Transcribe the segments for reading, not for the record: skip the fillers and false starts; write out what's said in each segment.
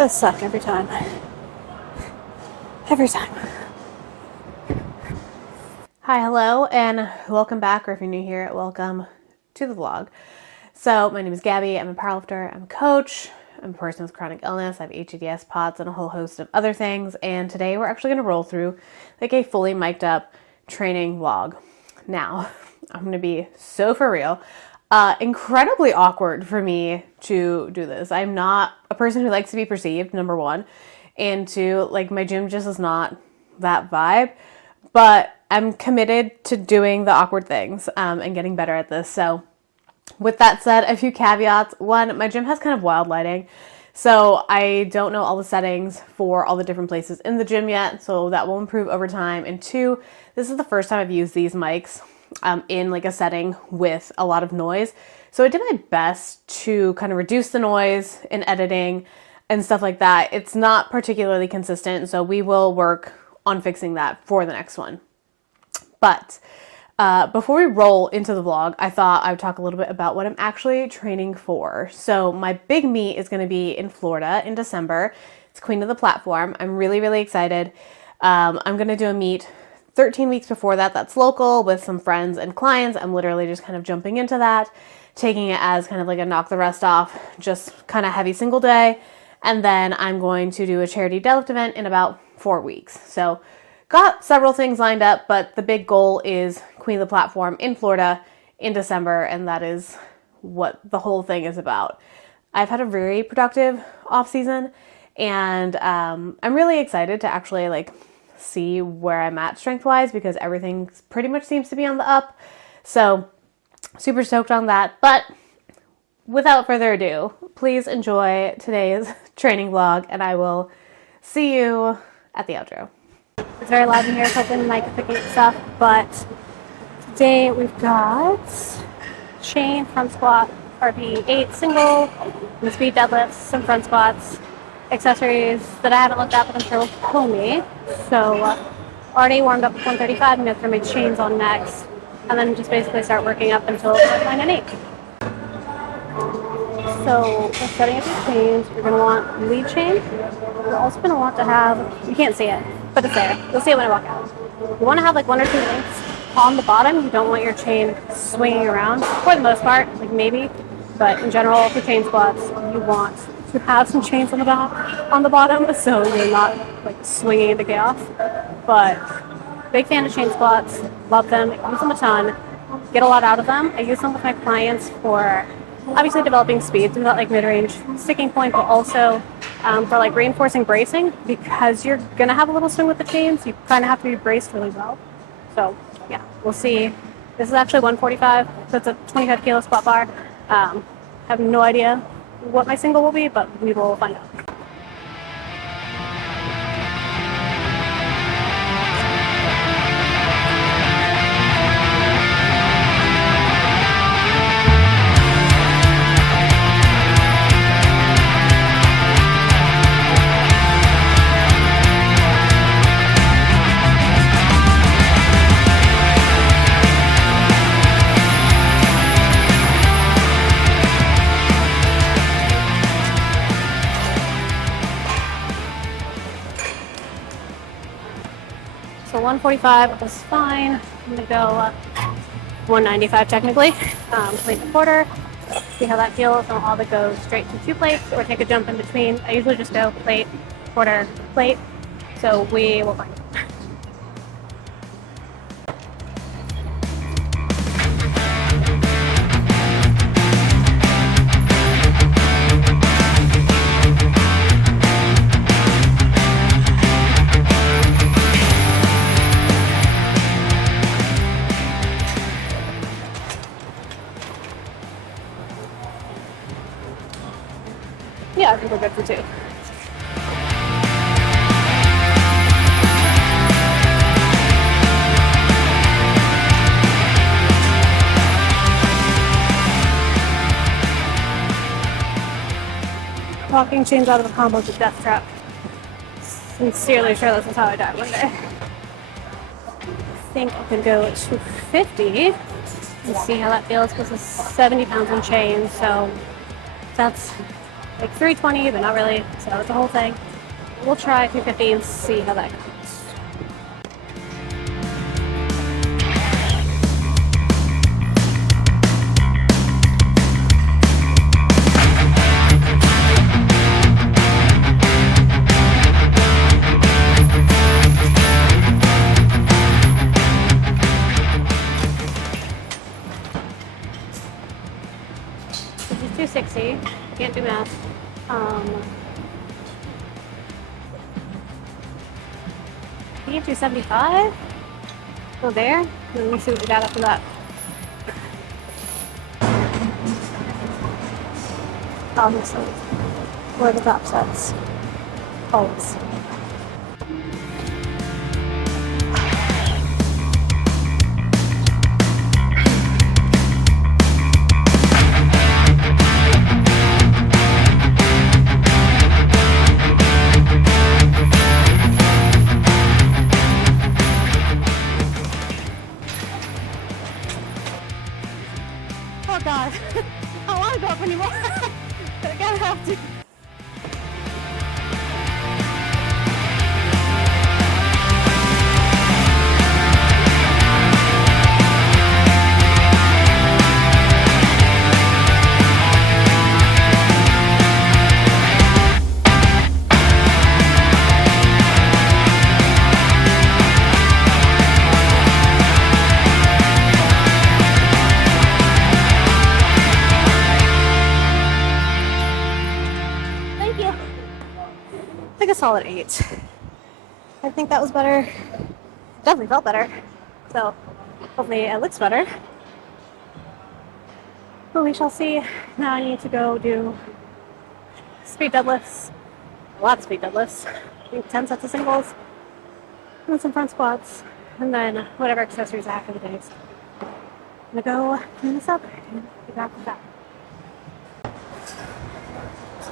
Those suck every time. Every time. Hi, hello, and welcome back, or if you're new here, welcome to the vlog. So, my name is Gabby, I'm a powerlifter, I'm a coach, I'm a person with chronic illness, I have HEDS, POTS, and a whole host of other things, and today we're actually going to roll through like a fully mic'd up training vlog. Now, I'm going to be so for real. Incredibly awkward for me to do this. I'm not a person who likes to be perceived, number one, and two, like my gym just is not that vibe, but I'm committed to doing the awkward things and getting better at this. So with that said, a few caveats. One, my gym has kind of wild lighting, so I don't know all the settings for all the different places in the gym yet, so that will improve over time. And two, this is the first time I've used these mics in like a setting with a lot of noise. So I did my best to kind of reduce the noise in editing and stuff like that. It's not particularly consistent, so we will work on fixing that for the next one. But before we roll into the vlog, I thought I would talk a little bit about what I'm actually training for. So my big meet is going to be in Florida in December. It's Queen of the Platform. I'm really, really excited. I'm going to do a meet 13 weeks before that. That's local with some friends and clients. I'm literally just kind of jumping into that, taking it as kind of like a knock the rest off, just kind of heavy single day. And then I'm going to do a charity deadlift event in about 4 weeks. So got several things lined up, but the big goal is Queen of the Platform in Florida in December, and that is what the whole thing is about. I've had a very productive off season, and I'm really excited to actually like see where I'm at strength wise, because everything pretty much seems to be on the up. So super stoked on that. But without further ado, please enjoy today's training vlog, and I will see you at the outro. It's very loud in here, so hoping the mic is picking up stuff, but today we've got chain, front squat, RP8 single, and speed deadlifts, some front squats, accessories that I haven't looked at, but I'm sure will kill me. So already warmed up with 135, I'm going to throw my chains on next, and then just basically start working up until 9 and 8. So for setting up your chains, you're going to want lead chain. You're also going to want to have, you can't see it, but it's there. You'll see it when I walk out. You want to have like 1 or 2 links on the bottom. You don't want your chain swinging around for the most part, like maybe, but in general for chain squats, you want to have some chains on the bottom, so you're not like swinging into chaos. But big fan of chain squats, love them, use them a ton, get a lot out of them. I use them with my clients for obviously developing speed through that like mid-range sticking point, but also for like reinforcing bracing, because you're gonna have a little swing with the chains. You kind of have to be braced really well. So yeah, we'll see. This is actually 145, so it's a 25 kilo squat bar. Have no idea what my single will be, but we will find out. So 145 was fine. I'm gonna go 195 technically. Plate and quarter. See how that feels. I'll either go straight to 2 plates or take a jump in between. I usually just go plate, quarter, plate. So we will find out. Yeah, I think we're good for 2. Walking chains out of a combo is a death trap. Sincerely sure this is how I die one day. I think I could go 250 and see how that feels, because it's 70 pounds in chains, so that's like 320, but not really. So it's the whole thing. We'll try 250 and see how that goes. This is 260. Can't do math. I think 275. Go there. Let me see what we got after that. Obviously, where the top sets. Always. Oh God, I don't want to go up anymore. I gotta have to. I think a solid 8. I think that was better. Definitely felt better. So hopefully it looks better. But we shall see. Now I need to go do speed deadlifts. A lot of speed deadlifts. I think 10 sets of singles. And then some front squats. And then whatever accessories I have for the day. So I'm gonna go clean this up and be back with that.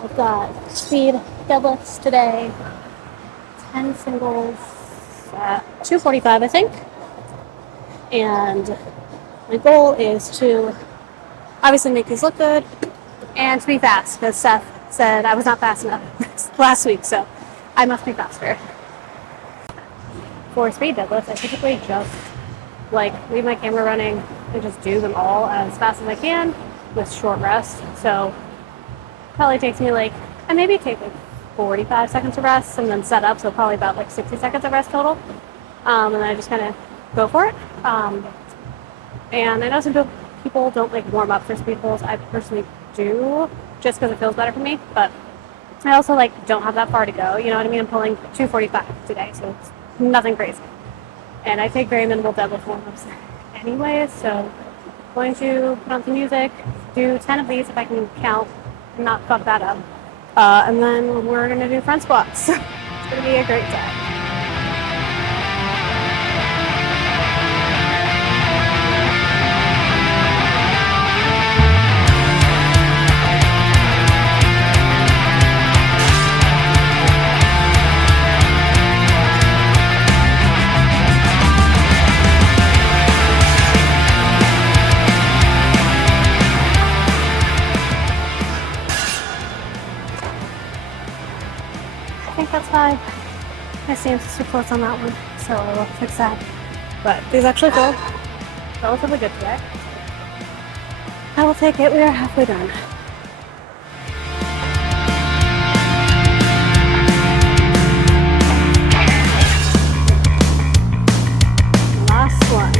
I've got speed deadlifts today, 10 singles at 245, I think. And my goal is to obviously make these look good and to be fast, because Seth said I was not fast enough last week, so I must be faster. For speed deadlifts, I typically just leave my camera running and just do them all as fast as I can with short rest. So probably takes me I maybe take 45 seconds of rest and then set up, so probably about 60 seconds of rest total. And then I just kind of go for it. And I know some people don't warm up for speed pulls. I personally do, just because it feels better for me. But I also don't have that far to go. You know what I mean? I'm pulling 245 today, so it's nothing crazy. And I take very minimal deadlift warm-ups anyways, so I'm going to put on some music, do 10 of these if I can count, not fuck that up. And then we're going to do front squats. It's going to be a great time. I think that's 5. My stance is too close on that one, so I'll fix that. But these actually feel relatively good today. I will take it. We are halfway done. Last one.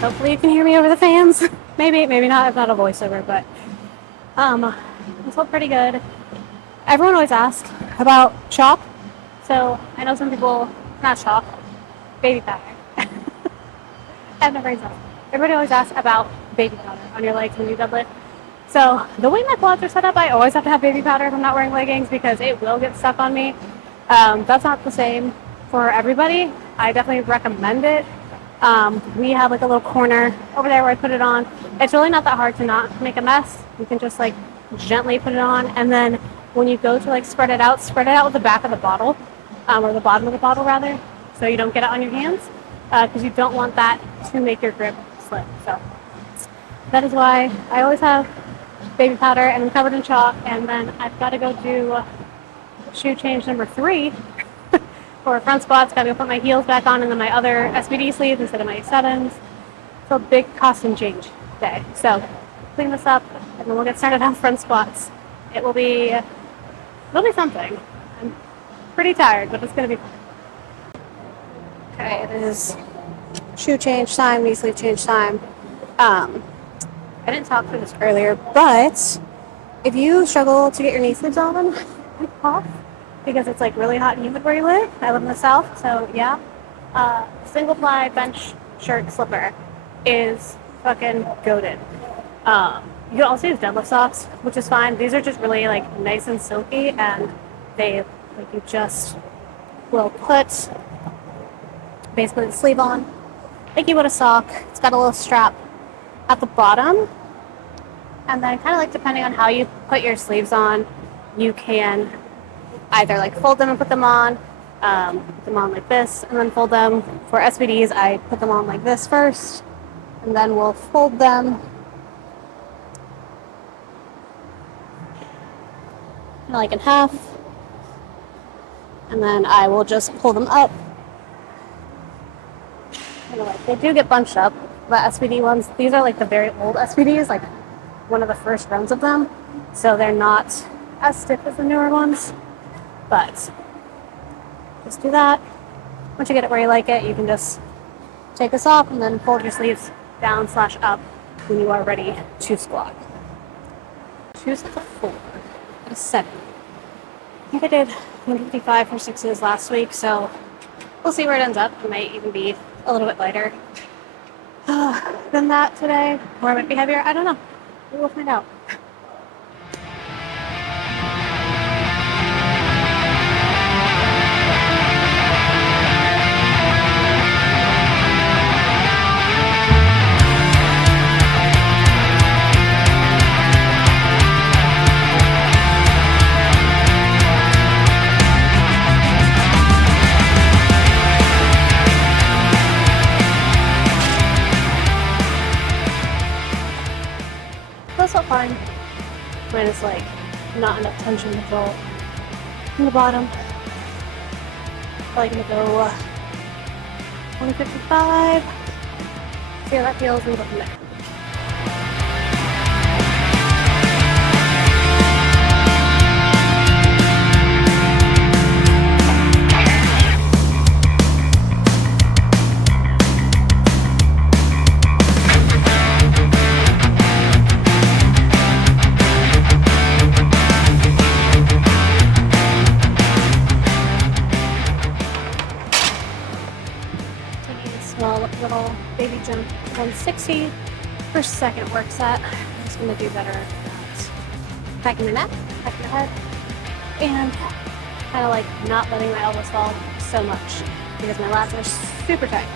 Hopefully you can hear me over the fans. Maybe not. I've not a voiceover, but it felt pretty good. Everyone always asks about chalk. So I know some people, not chalk, baby powder. I have my brains out. Everybody always asks about baby powder on your legs when you deadlift. So the way my quads are set up, I always have to have baby powder if I'm not wearing leggings, because it will get stuck on me. That's not the same for everybody. I definitely recommend it. We have a little corner over there where I put it on. It's really not that hard to not make a mess. You can just gently put it on, and then when you go to spread it out with the back of the bottle, or the bottom of the bottle rather. so you don't get it on your hands, because you don't want that to make your grip slip. So that is why I always have baby powder and I'm covered in chalk, and then I've got to go do shoe change number 3 for front squats. Got to go put my heels back on and then my other SBD sleeves instead of my 7s. So big costume change day. So clean this up and then we'll get started on front squats. It'll be something. I'm pretty tired, but it's gonna be fun. Okay, it is shoe change time, knee sleeve change time. I didn't talk through this earlier, but if you struggle to get your knee sleeves on, off because it's like really hot and humid where you live. I live in the south, so yeah. Single ply bench shirt slipper is fucking goated. You can also use deadlift socks, which is fine. These are just really like nice and silky, and they like you just will put basically the sleeve on like you would a sock. It's got a little strap at the bottom, and then kind of like depending on how you put your sleeves on, you can either like fold them and put them on like this, and then fold them. For SBDs, I put them on like this first, and then we'll fold them like in half, and then I will just pull them up. They do get bunched up, the SBD ones. These are like the very old SBDs, like one of the first runs of them, so they're not as stiff as the newer ones, but just do that. Once you get it where you like it, you can just take this off and then fold your sleeves down / up when you are ready to squat. 2 sets of 4, 7. I think I did 155 for 6s last week, so we'll see where it ends up. It might even be a little bit lighter than that today, or it might be heavier. I don't know. We will find out. Those felt fine. Minus like not enough tension control in the bottom. Probably gonna go 155. See how that feels and go from there. Little baby jump 160 per second work set. I'm just going to do better at packing my neck, packing my head, and kind of like not letting my elbows fall so much because my lats are super tight.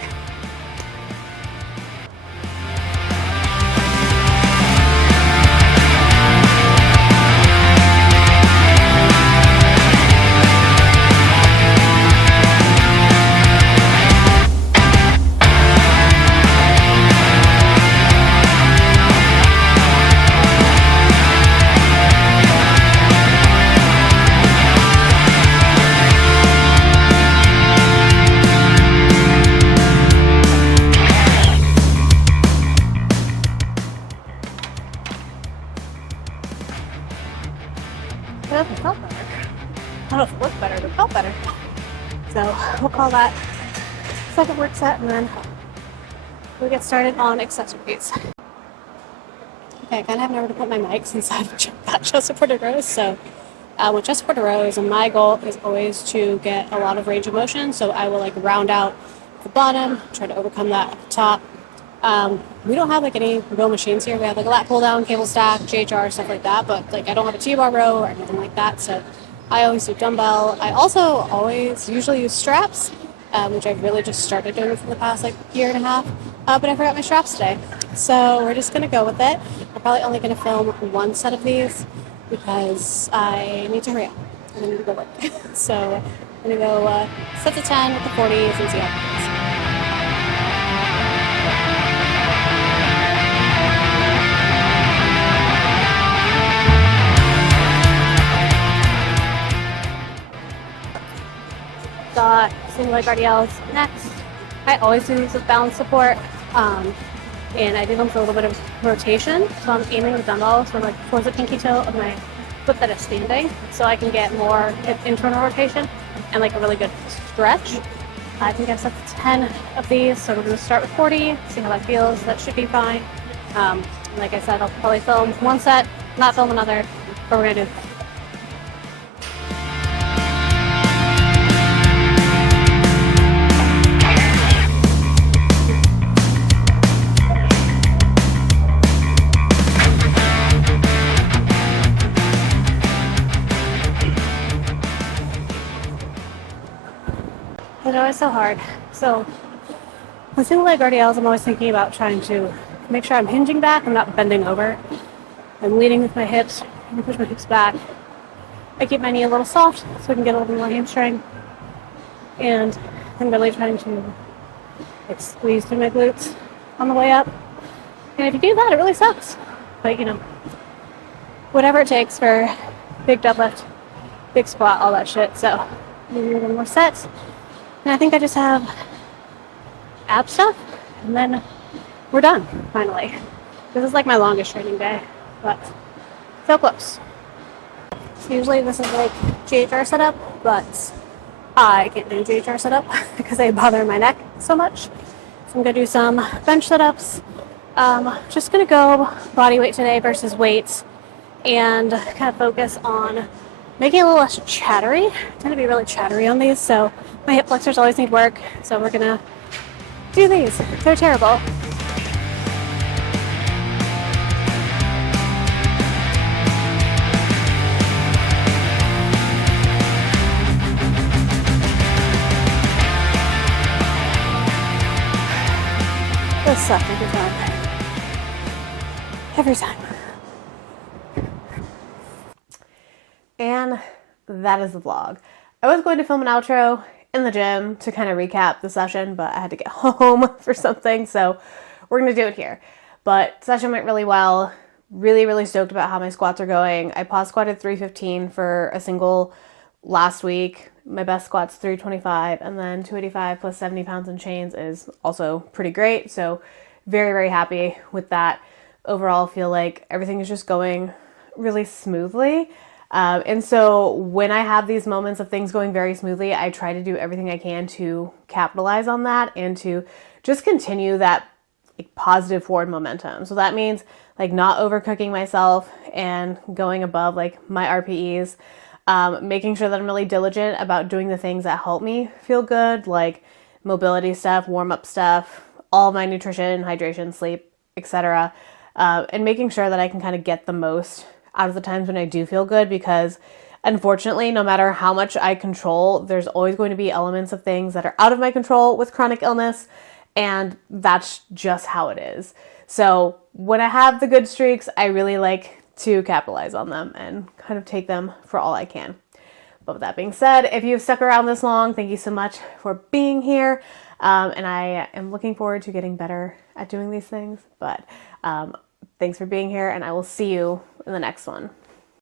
It felt better. I don't know if it looked better, but it felt better. So we'll call that second work set, and then we'll get started on accessories. Okay, I kind of have nowhere to put my mic since I've got chest supported rows. So with chest supported rows, my goal is always to get a lot of range of motion. So I will like round out the bottom, try to overcome that at the top. We don't have like any real machines here. We have like a lat pull down, cable stack, GHR, stuff like that, but like I don't have a T-bar row or anything like that, so I always do dumbbell. I also always usually use straps, which I've really just started doing for the past like year and a half, but I forgot my straps today, so we're just gonna go with it. I'm probably only gonna film one set of these because I need to hurry up and I need to go work. So I'm gonna go set to 10 with the 40s and see how it goes. Got single leg RDLs next. I always do these with balance support, and I do them for a little bit of rotation. So I'm aiming the dumbbells for like towards the pinky toe of my foot that is standing, so I can get more internal rotation and like a really good stretch. I think I've set to 10 of these, so we're going to start with 40, see how that feels. That should be fine. Like I said, I'll probably film one set, not film another, but we're going to do It's always so hard. So with single leg RDLs, I'm always thinking about trying to make sure I'm hinging back. I'm not bending over. I'm leading with my hips. I'm gonna push my hips back. I keep my knee a little soft so I can get a little bit more hamstring. And I'm really trying to like squeeze through my glutes on the way up. And if you do that, it really sucks. But you know, whatever it takes for big deadlift, big squat, all that shit. So maybe one more set. And I think I just have ab stuff, and then we're done, finally. This is like my longest training day, but so close. So usually this is like GHR setup, but I can't do GHR setup because they bother my neck so much. So I'm gonna do some bench setups. Just gonna go body weight today versus weights, and kind of focus on making it a little less chattery. I tend to be really chattery on these, so my hip flexors always need work, so we're gonna do these. They're terrible. Those suck every time. Every time. And that is the vlog. I was going to film an outro in the gym to kind of recap the session, but I had to get home for something, so we're going to do it here. But session went really well. Really, really stoked about how my squats are going. I pause squatted 315 for a single last week. My best squat's 325, and then 285 plus 70 pounds in chains is also pretty great. So very, very happy with that. Overall, feel like everything is just going really smoothly. And so when I have these moments of things going very smoothly, I try to do everything I can to capitalize on that and to just continue that like positive forward momentum. So that means like not overcooking myself and going above like my RPEs, making sure that I'm really diligent about doing the things that help me feel good, like mobility stuff, warm up stuff, all my nutrition, hydration, sleep, etc. And making sure that I can kind of get the most out of the times when I do feel good, because unfortunately, no matter how much I control, there's always going to be elements of things that are out of my control with chronic illness, and that's just how it is. So when I have the good streaks, I really like to capitalize on them and kind of take them for all I can. But with that being said, if you've stuck around this long, thank you so much for being here. And I am looking forward to getting better at doing these things. But thanks for being here, and I will see you in the next one.